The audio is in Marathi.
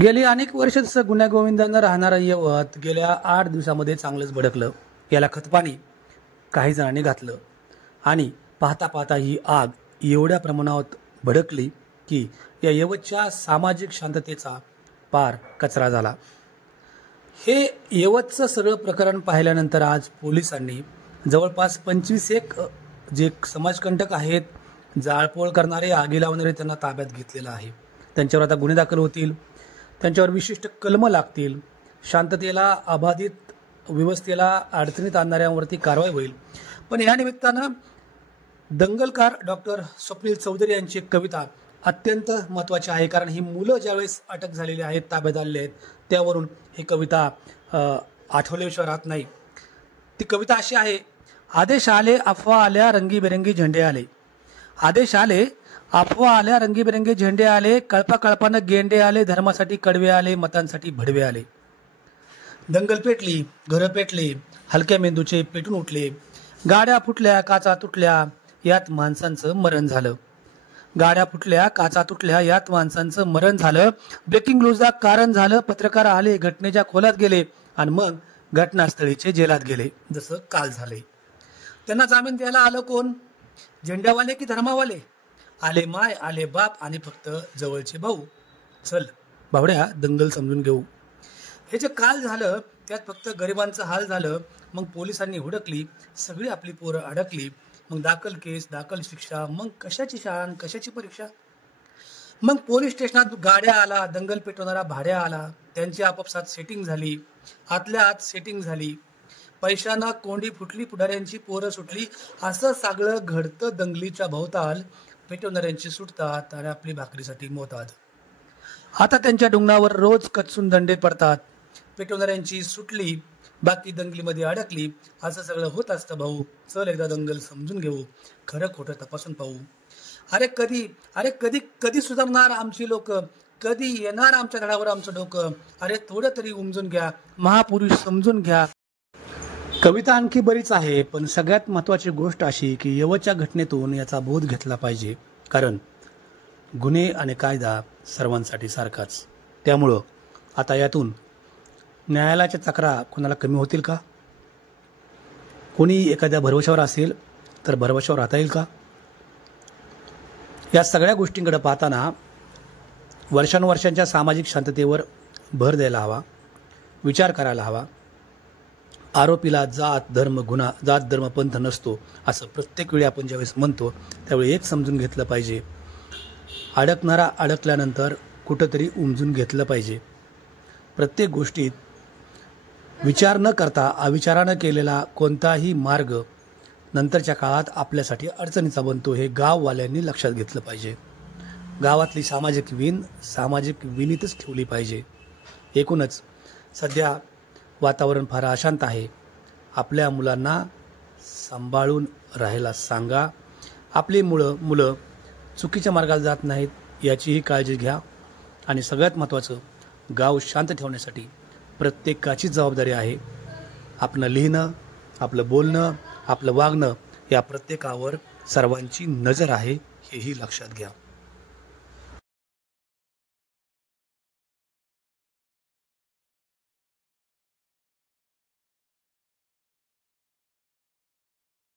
गेली अनेक वर्ष तसं गुण्यागोविंदानं राहणारं यवत गेल्या 8 दिवसामध्ये चांगलंच भडकलं. याला खतपाणी काही जणांनी घातलं आणि पाहता पाहता ही आग एवढ्या प्रमाणात भडकली की या यवतच्या सामाजिक शांततेचा पार कचरा झाला. हे यवतचं सगळं प्रकरण पाहिल्यानंतर आज पोलिसांनी जवळपास 25 एक जे समाजकंटक आहेत, जाळपोळ करणारे, आगी लावणारे त्यांना ताब्यात घेतलेलं आहे. त्यांच्यावर आता गुन्हे दाखल होतील, त्यांच्यावर विशिष्ट कलमं लागतील, शांततेला अबाधित व्यवस्थेला अडचणीत आणणाऱ्यांवरती कारवाई होईल. पण या निमित्तानं दंगलकार डॉक्टर स्वप्नील चौधरी यांची एक कविता अत्यंत महत्त्वाची आहे. कारण ही मुलं ज्यावेळेस अटक झालेली आहेत, ताब्यात आलेली आहेत, त्यावरून ही कविता आठवल्याशिवाय राहत नाही. ती कविता अशी आहे: आदेश आले, अफवा आल्या, रंगीबेरंगी झेंडे आले. आदेश आले, अफवा आल्या, रंगीबेरंगी झेंडे आले. कळपाकळपानं गेंडे आले, धर्मासाठी कडवे आले, मतांसाठी भडवे आले. दंगल पेटली, घरं पेटली, हलक्या मेंदूचे पेटून उठले. गाड्या फुटल्या, काचा तुटल्या, यात माणसांचं मरण झालं. गाड्या फुटल्या, काचा तुटल्या, यात माणसांचं मरण झालं. ब्रेकिंग न्यूजला कारण झालं, पत्रकार आले, घटनेच्या खोलात गेले आणि मग घटनास्थळीचे जेलात गेले, जसं काल झाले. त्यांना जामीन द्यायला आलं कोण? झेंड्यावाले की धर्मावाले? आले माय, आले बाप आणि फक्त जवळचे भाऊ. चल बावड्या, दंगल समजून घेऊ. हे जे काल झालं त्यात फक्त गरिबांचं हाल झालं. मग पोलिसांनी हुडकली, सगळी आपली पोरं अडकली. मग दाखल केस, दाखल शिक्षा, मग कशाची शाळा, कशाची परीक्षा. मग पोलीस स्टेशनात गाड्या आला, दंगल पेटवणारा भाड्या आला, त्यांची आपापसात सेटिंग झाली, आतल्या आत सेटिंग झाली. पैशांना कोंडी फुटली, पुढाऱ्यांची पोरं सुटली. असं सगळं घडतं दंगलीच्या भोवताल. पेटवणाऱ्यांची सुटतात आणि आपली भाकरीसाठी मोतात. आता त्यांच्या डुंगणावर रोज कचून दंडे पडतात. पेटवणाऱ्यांची सुटली, बाकी दंगलीमध्ये अडकली. असं सगळं होत असतं भाऊ. चल एकदा दंगल समजून घेऊ, खरं खोटं तपासून पाहू. अरे कधी कधी सुधारणार आमची लोक? कधी येणार आमच्या धडावर आमचं डोकं? अरे थोडं तरी उमजून घ्या, महापुरुष समजून घ्या. कविता आणखी बरीच आहे, पण सगळ्यात महत्त्वाची गोष्ट अशी की यवतच्या घटनेतून याचा बोध घेतला पाहिजे. कारण गुन्हे आणि कायदा सर्वांसाठी सारखाच. त्यामुळं आता यातून न्यायालयाच्या तक्रार कोणाला कमी होतील का? कोणी एखाद्या भरवशावर असेल तर भरवशावर राहता येईल का? या सगळ्या गोष्टींकडे पाहताना वर्षानुवर्षांच्या सामाजिक शांततेवर भर द्यायला हवा, विचार करायला हवा. आरोपीला जात धर्म पंथ नसतो असं प्रत्येक वेळी आपण ज्यावेळेस म्हणतो त्यावेळी एक समजून घेतलं पाहिजे: अडकणारा अडकल्यानंतर कुठंतरी उमजून घेतलं पाहिजे. प्रत्येक गोष्टीत विचार न करता अविचारानं केलेला कोणताही मार्ग नंतरच्या काळात आपल्यासाठी अडचणीचा बनतो, हे गाववाल्यांनी लक्षात घेतलं पाहिजे. गावातली सामाजिक विनीतच ठेवली पाहिजे. एकूणच सध्या वातावरण फार अशांत आहे. आपल्या मुलांना सांभाळून राहायला सांगा. आपली मुलं चुकीच्या मार्गाला जात नाहीत याचीही काळजी घ्या. आणि सगळ्यात महत्त्वाचं, गाव शांत ठेवण्यासाठी प्रत्येकाची जबाबदारी आहे. आपलं लिहिणं, आपलं बोलणं, आपलं वागणं या प्रत्येकावर सर्वांची नजर आहे, हेही लक्षात घ्या.